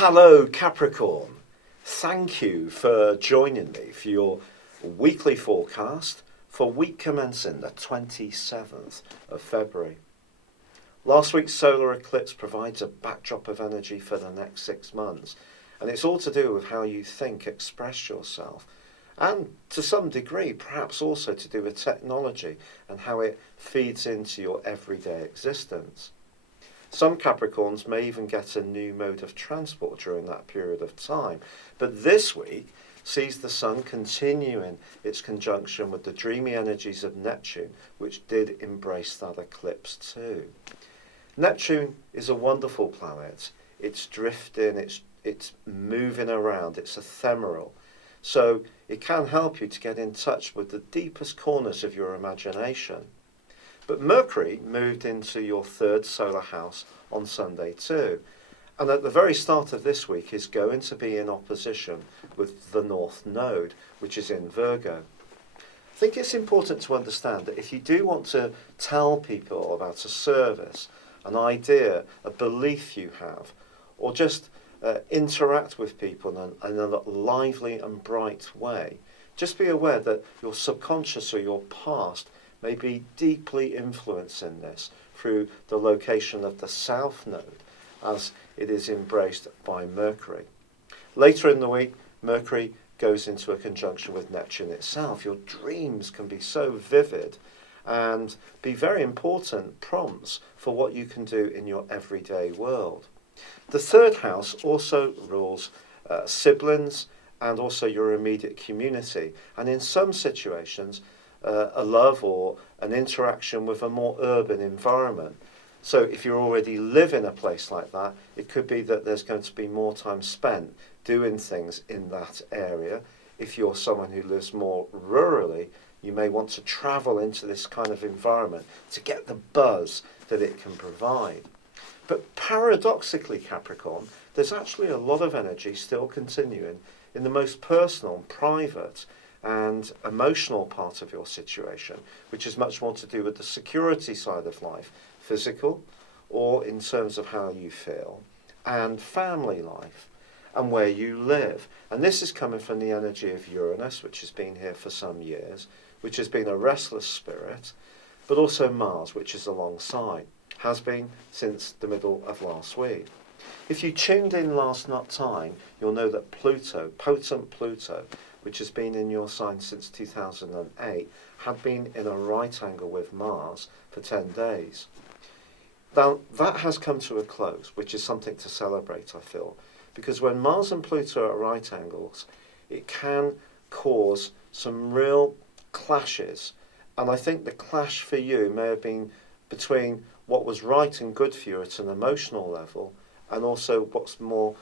Hello Capricorn, thank you for joining me for your weekly forecast for week commencing the 27th of February. Last week's solar eclipse provides a backdrop of energy for the next 6 months, and it's all to do with how you think, express yourself, and to some degree perhaps also to do with technology and how it feeds into your everyday existence. Some Capricorns may even get a new mode of transport during that period of time. But this week sees the Sun continuing its conjunction with the dreamy energies of Neptune, which did embrace that eclipse too. Neptune is a wonderful planet. It's drifting, it's moving around, it's ephemeral. So it can help you to get in touch with the deepest corners of your imagination. But Mercury moved into your third solar house on Sunday too. And at the very start of this week is going to be in opposition with the North Node, which is in Virgo. I think it's important to understand that if you do want to tell people about a service, an idea, a belief you have, or just interact with people in a lively and bright way, just be aware that your subconscious or your past may be deeply influencing this through the location of the South Node as it is embraced by Mercury. Later in the week, Mercury goes into a conjunction with Neptune itself. Your dreams can be so vivid and be very important prompts for what you can do in your everyday world. The third house also rules siblings and also your immediate community, and in some situations a love or an interaction with a more urban environment. So if you already live in a place like that, it could be that there's going to be more time spent doing things in that area. If you're someone who lives more rurally, you may want to travel into this kind of environment to get the buzz that it can provide. But paradoxically, Capricorn, there's actually a lot of energy still continuing in the most personal, private and emotional part of your situation, which is much more to do with the security side of life, physical or in terms of how you feel, and family life and where you live. And this is coming from the energy of Uranus, which has been here for some years, which has been a restless spirit, but also Mars, which is alongside, has been since the middle of last week. If you tuned in last time, you'll know that Pluto, potent Pluto, which has been in your sign since 2008, had been in a right angle with Mars for 10 days. Now, that has come to a close, which is something to celebrate, I feel, because when Mars and Pluto are at right angles, it can cause some real clashes. And I think the clash for you may have been between what was right and good for you at an emotional level and also what's more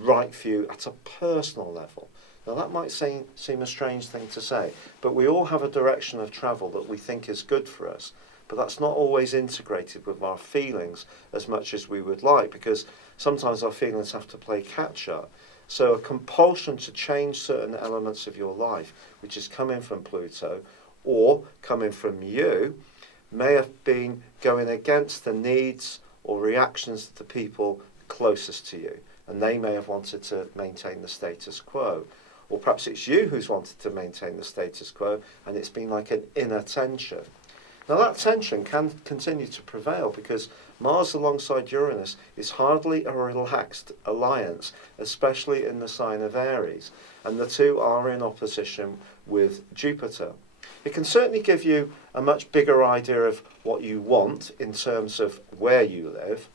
right for you at a personal level. Now that might seem a strange thing to say, but we all have a direction of travel that we think is good for us, but that's not always integrated with our feelings as much as we would like, because sometimes our feelings have to play catch up. So a compulsion to change certain elements of your life, which is coming from Pluto or coming from you, may have been going against the needs or reactions of the people closest to you, and they may have wanted to maintain the status quo. Or perhaps it's you who's wanted to maintain the status quo, and it's been like an inner tension. Now that tension can continue to prevail because Mars alongside Uranus is hardly a relaxed alliance, especially in the sign of Aries, and the two are in opposition with Jupiter. It can certainly give you a much bigger idea of what you want in terms of where you live,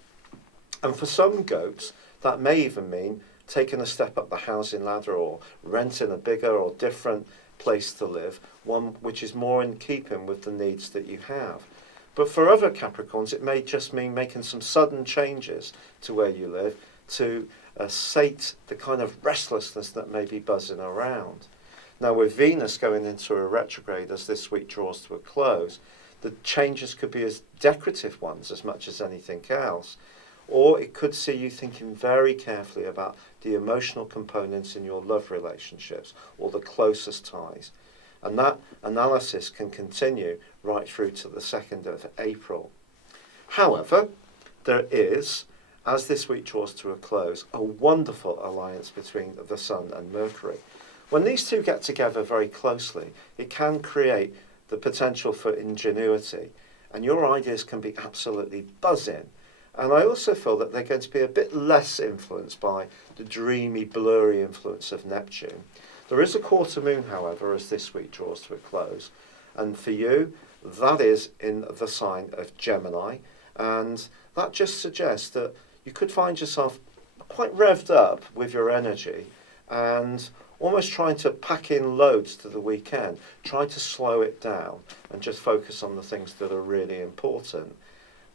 and for some goats that may even mean taking a step up the housing ladder or renting a bigger or different place to live, one which is more in keeping with the needs that you have. But for other Capricorns, it may just mean making some sudden changes to where you live to sate the kind of restlessness that may be buzzing around. Now with Venus going into a retrograde as this week draws to a close, the changes could be as decorative ones as much as anything else. Or it could see you thinking very carefully about the emotional components in your love relationships or the closest ties. And that analysis can continue right through to the 2nd of April. However, there is as this week draws to a close, a wonderful alliance between the Sun and Mercury. When these two get together very closely, it can create the potential for ingenuity, and your ideas can be absolutely buzzing. And I also feel that they're going to be a bit less influenced by the dreamy, blurry influence of Neptune. There is a quarter moon, however, as this week draws to a close, and for you, that is in the sign of Gemini, and that just suggests that you could find yourself quite revved up with your energy and almost trying to pack in loads to the weekend, try to slow it down and just focus on the things that are really important.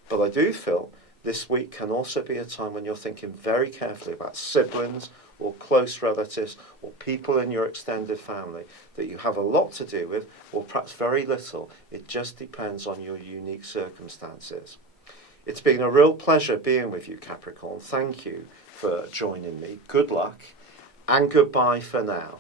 But I do feel this week can also be a time when you're thinking very carefully about siblings or close relatives or people in your extended family that you have a lot to do with, or perhaps very little. It just depends on your unique circumstances. It's been a real pleasure being with you, Capricorn. Thank you for joining me. Good luck and goodbye for now.